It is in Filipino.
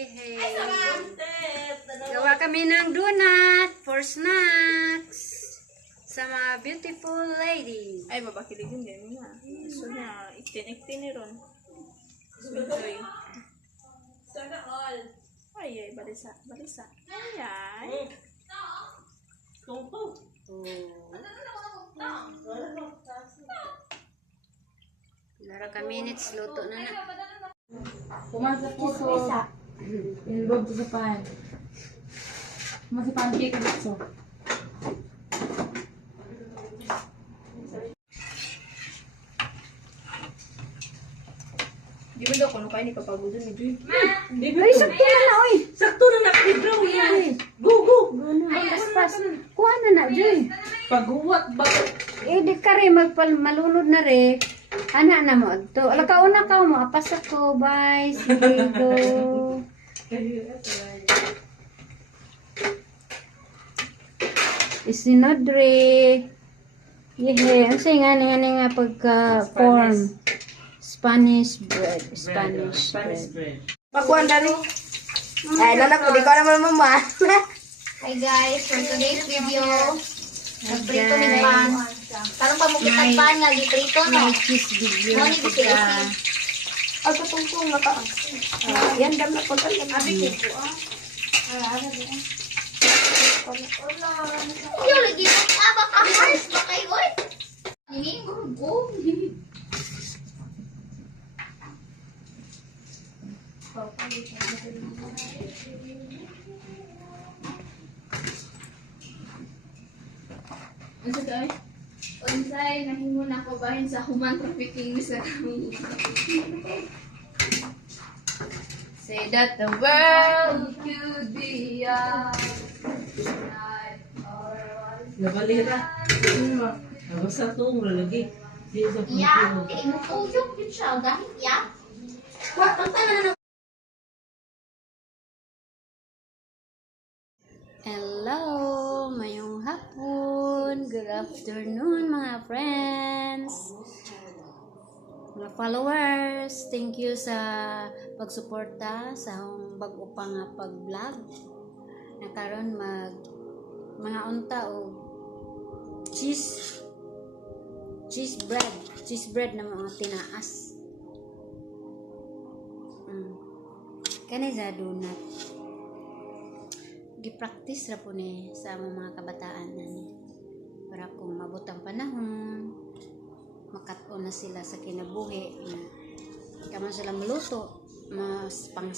Yehey! Gawa kami ng donut for snacks sa mga beautiful lady. Ay, babakiligin din niya. So na, itin-itin ni Ron. Enjoy. Sana all. Ay, balisa. Ay. Oh. Lara ka minutes, luto na na. Pumasok ko sa involved sa pan. Masih pancake dito. Di ba daw kung kain ni papagudan ni Joy? Ay, sakto na na, oy! Sakto na nakidro yan. Go. Ay, aspas. Kuha na na, Joy. Paghuwat ba? Eh, di ka rin malunod na rin. Ana na mo. To, kauna ka mo. Apas ako. Bye. Sige, go. Isinod rin. Yehe. Ang say nga nga pagka-form. Spanish bread. Spanish bread. Pakuan dali. Ay, nanak ko di ko naman mama. Hi guys, for today's video, nagprito ni pan. Karong pamukitang pan nga giprito no. May cheese video. Mo ni bisi-bisi. Ay, patungkong naka. Yan dam na punta yan. Abi ko Yo lagi mo aba ka hars ba kay oy. Ini go. Ano sa ay? Unsay nahimo na ko bahin sa human trafficking sa kami. Say that the world could be ours tonight or Nabalira. Basta ito, mura lagi. Di sa Ya, pagkino. kay mo tuyok gid siya dahil ya. Wa, tangta na. Hello, mayong hapon. Good afternoon, mga friends. Mga followers, thank you sa pagsuporta sa akong bago pa nga pag-vlog. Nakaroon mga unta o cheese bread na mga tinaas. Kani sa donut. Gi-practice ra po ni sa mga kabataan nani para kung mabutang panahon makat-on na sila sa kinabuhi na kaman sila maluto mas pang